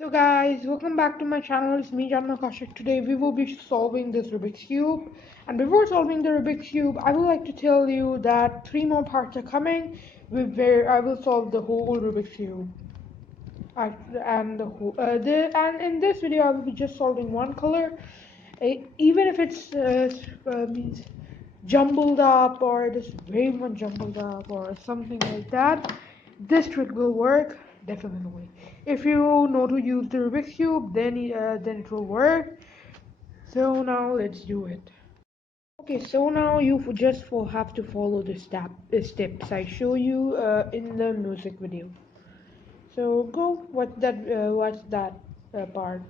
So guys, welcome back to my channel. It's me, Janmoy Kaushik. Today we will be solving this Rubik's Cube. And before solving the Rubik's Cube, I would like to tell you that 3 more parts are coming where I will solve the whole Rubik's Cube. And in this video I will be just solving one color. Even if it's means jumbled up or it is very much jumbled up or something like that, this trick will work definitely. If you know to use the Rubik's Cube, then it will work. So now let's do it. Okay, so now you just will have to follow the steps I show you in the music video. So go watch that part.